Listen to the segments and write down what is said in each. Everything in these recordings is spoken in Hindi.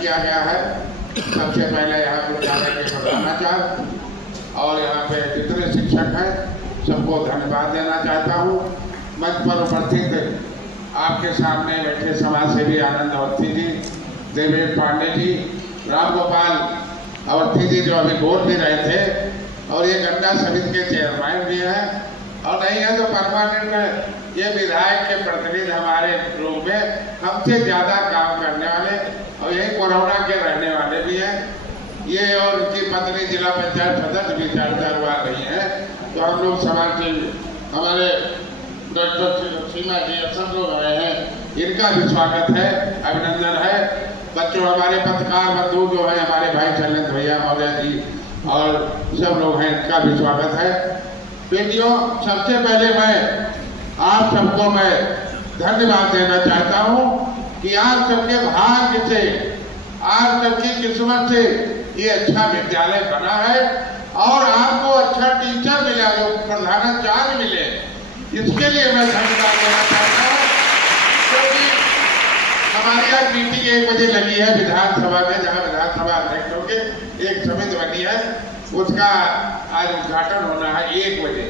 किया गया है। सबसे पहले यहाँ विद्यालय के प्रधानाचार्य और यहाँ पे जितने शिक्षक हैं सबको धन्यवाद देना चाहता हूँ। मंच पर उपस्थित आपके सामने बैठे समाज सेवी आनंद अवस्थी जी, देवेश पांडे जी, राम गोपाल अवस्थी जी जो अभी बोल भी रहे थे, और ये गन्ना समिति के चेयरमैन भी हैं, और नहीं है तो परमानेंट ये विधायक के प्रतिनिधि हमारे ग्रुप में हमसे ज़्यादा काम करने वाले और यही कोरोना के रहने वाले भी हैं। ये और उनकी पत्नी जिला पंचायत सदस्य भी 4 बार रही हैं। तो हम लोग समाज से हमारे डॉक्टर सीमा जी सब लोग आए हैं, इनका भी स्वागत है, अभिनंदन है। बच्चों हमारे पत्रकार बंधु जो है हमारे भाई चलन भैया मौर्य जी और सब लोग हैं, इनका भी स्वागत है। बेटियों, सबसे पहले मैं आप सबको मैं धन्यवाद देना चाहता हूँ कि आप सबके भाग्य से, आप सबकी किस्मत से ये अच्छा विद्यालय बना है और आपको अच्छा टीचर मिला, जो प्रधानाचार्य मिले, इसके लिए मैं धन्यवाद देना चाहता हूँ। क्योंकि हमारी आज मीटिंग 1 बजे लगी है विधानसभा में, जहाँ विधानसभा अध्यक्ष होंगे, एक समिति बनी है, उसका आज उद्घाटन होना है 1 बजे।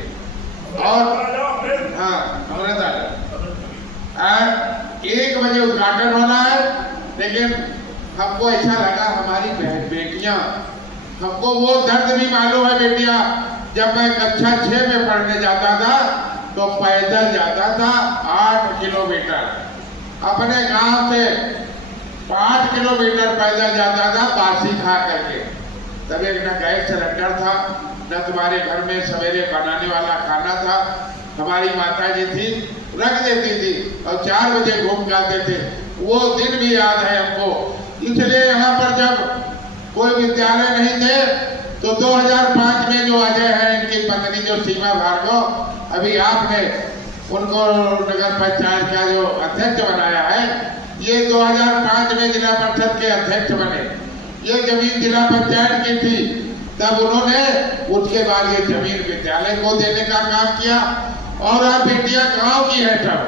और हाँ, 1 बजे उद्घाटन होना है। लेकिन हमको ऐसा लगा हमारी बेटियां, हमको वो दर्द भी मालूम है। बेटियां, जब मैं कक्षा 6 में पढ़ने जाता था तो पैदल जाता था 8 किलोमीटर, अपने गांव से 5 किलोमीटर पैदल जाता था बासी खा करके। तब एक न गैस सिलेंडर था, न तुम्हारे घर में सवेरे बनाने वाला खाना था। हमारी माता जी थी, रख देती थी और 4 बजे घूम के आते थे। वो दिन भी याद है हमको। इसलिए यहाँ पर जब कोई विद्यालय नहीं थे तो 2005 में जो अजय है, इनकी पत्नी जो सीमा भार्गव, अभी आपने उनको नगर पंचायत का जो अध्यक्ष बनाया है, ये 2005 में जिला परिषद के अध्यक्ष बने। ये जमीन जिला पंचायत की थी, तब उन्होंने उसके बाद ये जमीन विद्यालय को देने का काम किया। और आप बेटियां गांव की है सब।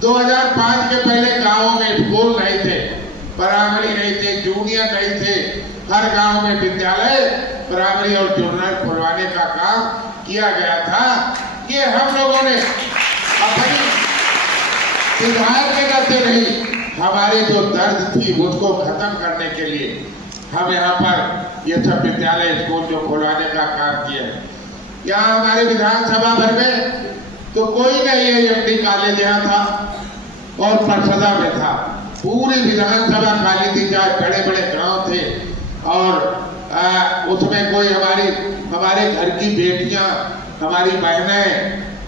2005 के पहले गांवों में स्कूल नहीं थे, प्राइमरी नहीं थे, जूनियर नहीं थे। हर गांव में विद्यालय, प्राइमरी और जूनियर खुलवाने का काम किया गया था। ये हम लोगों ने अपनी विधायक के करते नहीं, हमारे जो दर्द थी उसको खत्म करने के लिए हम यहाँ पर ये सब विद्यालय स्कूल जो खुलवाने का काम किया है। यहाँ हमारे विधानसभा भर में तो कोई नहीं है, एमडी कॉलेज यहाँ था और परिषदा में था। पूरी विधानसभा खाली थी, जहाँ बड़े बड़े गांव थे और उसमें कोई हमारे घर की बेटियां, हमारी बहनें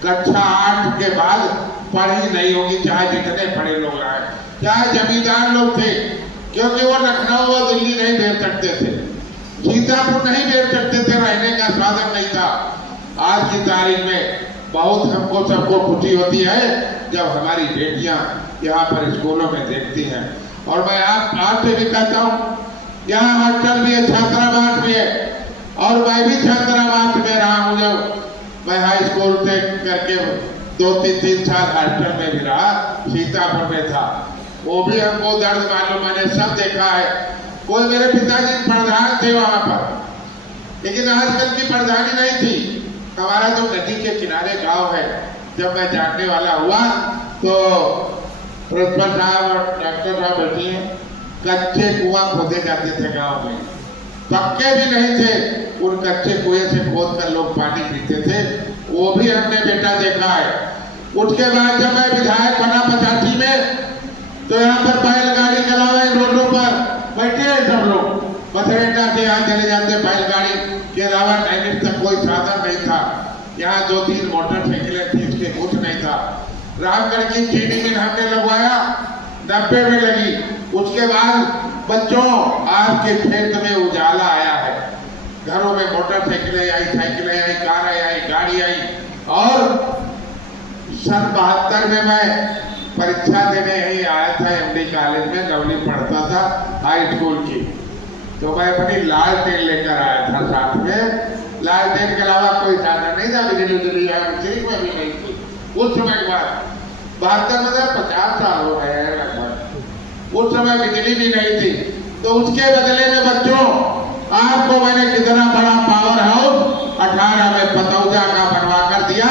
कक्षा 8 के बाद पढ़ी नहीं होगी, चाहे जितने बड़े लोग आए, चाहे जमींदार लोग थे, क्योंकि वो लखनऊ और दिल्ली नहीं भेज सकते थे, सीतापुर नहीं भेज सकते थे, रहने का साधन नहीं था। आज की तारीख में बहुत हमको सबको खुशी होती है जब हमारी बेटियां यहाँ पर स्कूलों में देखती हैं। और मैं आपसे भी कहता हूँ, यहाँ हॉस्टल भी है, छात्रावास भी है, और मैं भी छात्रावास में रहा हूँ। जब मैं हाई स्कूल से करके 2-3 साल हॉस्टल में भी रहा, सीतापुर में था, वो भी हमको दर्द मालूम, मैंने सब देखा है। कोई मेरे पिताजी प्रधान थे वहां पर, लेकिन आजकल की प्रधानी नहीं थी। हमारा जो नदी के किनारे गांव है, जब मैं जानने वाला हुआ तो प्रिंसिपल साहब और डॉक्टर साहब बैठे हैं, कच्चे कुआं खोदे जाते थे गांव में, पक्के भी नहीं थे। उन कच्चे कुएं से खोद कर लोग पानी पीते थे, वो भी हमने बेटा देखा है। उसके बाद जब मैं विधायक बना 85 में, तो यहाँ पर बैलगाड़ी चलाए, रोडों पर बैठे सब लोग, पथरेटा से यहाँ चले जाते बैलगाड़ी के अलावा टाइमिंग तक कोई साधन नहीं था। यहाँ 2-3 मोटरसाइकिलें थी, इसके कुछ नहीं था। रामगढ़ की चीनी मिल हमने लगवाया, 90 में लगी। उसके बाद बच्चों आपके खेत में उजाला आया है, घरों में मोटरसाइकिलें आई, साइकिलें आई, कारें आई, गाड़ी आई। और सन 72 में मैं परीक्षा देने ही आया था एमडी कॉलेज में, नवनी पढ़ता था हाई स्कूल की, तो मैं अपनी लालटेन लेकर आया था साथ में। लालटेन के अलावा कोई साधन नहीं था, बिजली में भी नहीं थी उस समय के बाद। 72 में 50 साल हो गए हैं लगभग। उस समय बिजली भी नहीं थी, तो उसके बदले में बच्चों आपको मैंने कितना बड़ा पावर हाउस 18 में पतौजा का बनवा कर दिया।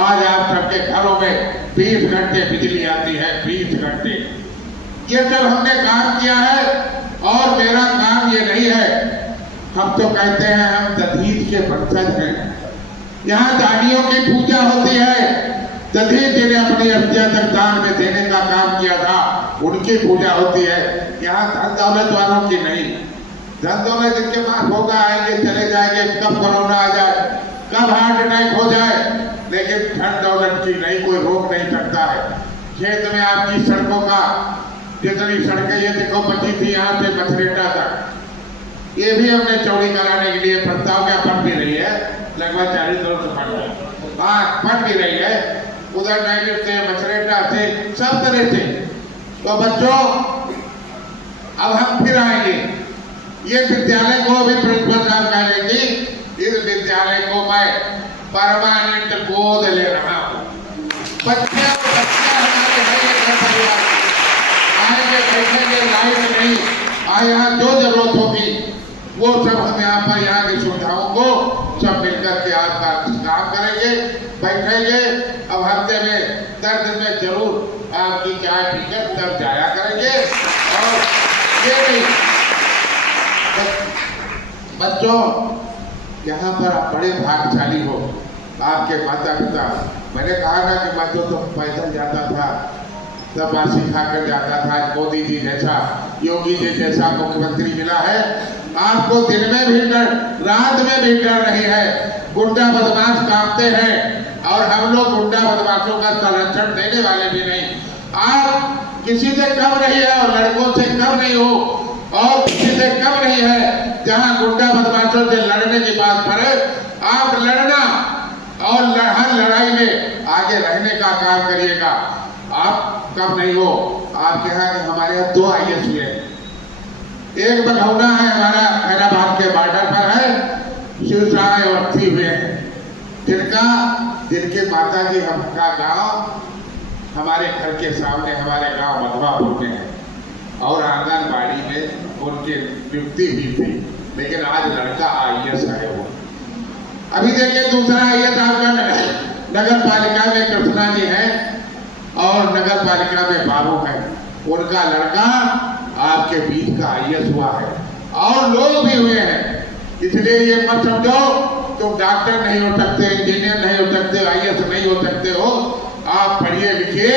आज आप सबके घरों में 20 घंटे बिजली आती है, 20 घंटे। ये सब हमने काम किया है। और मेरा काम ये नहीं है, हम तो कहते हैं हम दधीच के वंशज हैं। यहाँ दानियों की पूजा होती है। दधीच जिन्हें अपनी हत्या तक दान में देने का काम किया था, उनकी पूजा होती है। यहाँ धन दौलत वालों की नहीं। धन दौलत जिनके पास होगा आएंगे चले जाएंगे, कब कोरोना आ जाए, कब हार्ट अटैक हो जाए, लेकिन धन दौलत की नहीं, कोई रोक नहीं सकता है। खेत में आपकी सड़कों का जितनी सड़कें ये देखो बची थी यहाँ से मछरेटा तक, ये भी हमने चौड़ी कराने के लिए प्रस्ताव क्या फट भी रही है, लगभग 40 करोड़ से फट है। हाँ फट भी रही है, उधर नाइट से मछरेटा से सब तरह से। तो बच्चों अब हम फिर आएंगे। ये विद्यालय को भी प्रिंसिपल साहब कह रहे थे, इस विद्यालय को मैं परमानेंट गोद ले रहा हूँ। बच्चे हमारे आएंगे बैठेंगे, लाइट नहीं यहाँ जो जरूरत होगी वो सब हम यहाँ पर यहाँ की सुविधाओं को सब मिलकर के आपका काम करेंगे, बैठेंगे। अब हफ्ते में 10 दिन में जरूर आपकी चाय पीकर तब जाया करेंगे। और ये नहीं बच्चों, यहाँ पर आप बड़े भाग्यशाली हो, आपके माता पिता। मैंने कहा ना कि मैं तो पैदल जाता था, तब बासी खाकर जाता था। मोदी जी जैसा, योगी जी जैसा मुख्यमंत्री मिला है। आपको दिन में भी डर, रात में भी डर नहीं है। गुंडा बदमाश कांपते हैं और हम लोग गुंडा बदमाशों का संरक्षण देने वाले भी नहीं। आप किसी से कम नहीं है और लड़कों से कम नहीं हो, और किसी से कम नहीं है। जहां गुंडा बदमाशों से लड़ने की बात करे, आप लड़ना और हर लड़ाई में आगे रहने का काम करिएगा। आप कम नहीं हो। आपके यहाँ हमारे यहाँ 2 IAS हुए हैं। एक बघौना है हमारा, हैदराबाद के बॉर्डर पर है, शिवसराय और थी हुए हैं, जिनके माता जी हमका गांव हमारे घर के सामने, हमारे गांव मधवापुर में है। और आंगनबाड़ी में उनकी नियुक्ति हुई थी, लेकिन आज लड़का IAS है वो। अभी देखिए दूसरा IAS आपका नगर पालिका में कृष्णा जी है और नगर पालिका में बाबू है। उनका लड़का आपके बीच का IAS हुआ है और लोग भी हुए हैं। इसलिए ये मत समझो तुम डॉक्टर नहीं हो सकते, इंजीनियर नहीं हो सकते, IAS नहीं हो सकते हो। आप पढ़िए लिखिए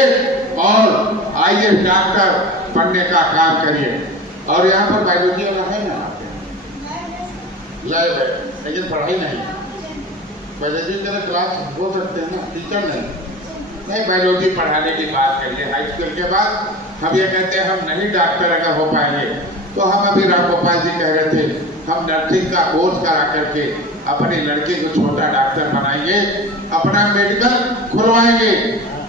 और IAS डॉक्टर बनने का काम करिए। और यहाँ पर बायोलॉजी वाला है ना, लैब है, लेकिन पढ़ाई नहीं। बायोलॉजी का क्लास हो सकते हैं ना, टीचर नहीं। बायोलॉजी पढ़ाने की बात करिए। हाई स्कूल के बाद हम ये कहते हैं हम नहीं डॉक्टर अगर हो पाएंगे, तो हम अभी राम गोपाल जी कह रहे थे हम नर्सिंग का कोर्स करा करके अपने लड़के को छोटा डॉक्टर बनाएंगे, अपना मेडिकल खुलवाएंगे।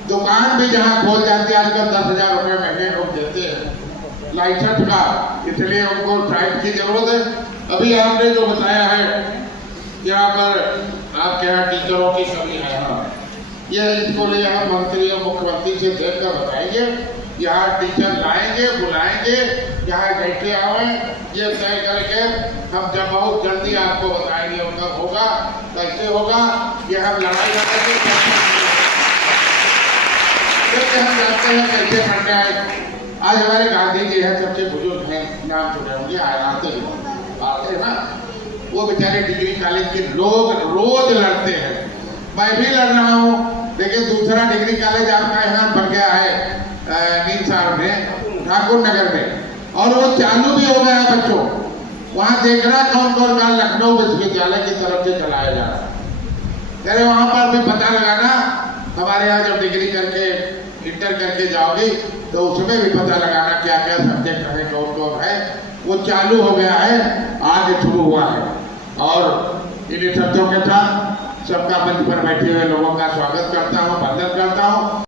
दुकान भी जहाँ खोल जाती है आजकल 10,000 रुपये महीने लोग देते हैं लाइसेंस का, इसलिए उनको साइट की जरूरत है। अभी आपने जो बताया है यहाँ पर आपके यहाँ टीचरों की कमी है, ये इसको ले यहाँ मंत्री और मुख्यमंत्री से देखकर बताएंगे। यहाँ टीचर लाएंगे, बुलाएंगे, यहाँ कैसे आवे ये तय करके हम जब बहुत जल्दी आपको बताएंगे उनका होगा, कैसे होगा ये हम लड़ाई लड़ेंगे। हम जानते हैं कैसे पढ़ने आए। आज हमारे गांधी जी है, सबसे बुजुर्ग हैं, नाम सुने होंगे, आते हैं ना, वो बेचारे डिग्री कॉलेज के लोग रोज लड़ते हैं। मैं भी लड़ रहा हूँ, लेकिन दूसरा डिग्री कॉलेज आपका यहाँ बन गया है नीमसार में, ठाकुर नगर में, और वो चालू भी हो गया है बच्चों। वहाँ देखना कौन कौन का लखनऊ विश्वविद्यालय की तरफ से चलाया जा रहा है। तेरे वहाँ पर भी पता लगाना, हमारे यहाँ जब डिग्री करके इंटर करके जाओगी तो उसमें भी पता लगाना क्या क्या सब्जेक्ट है, कौन कौन है। वो चालू हो गया है, आज शुरू हुआ है। और इन शब्दों के साथ सबका मंच पर बैठे हुए लोगों का स्वागत करता हूँ, वंदन करता हूँ।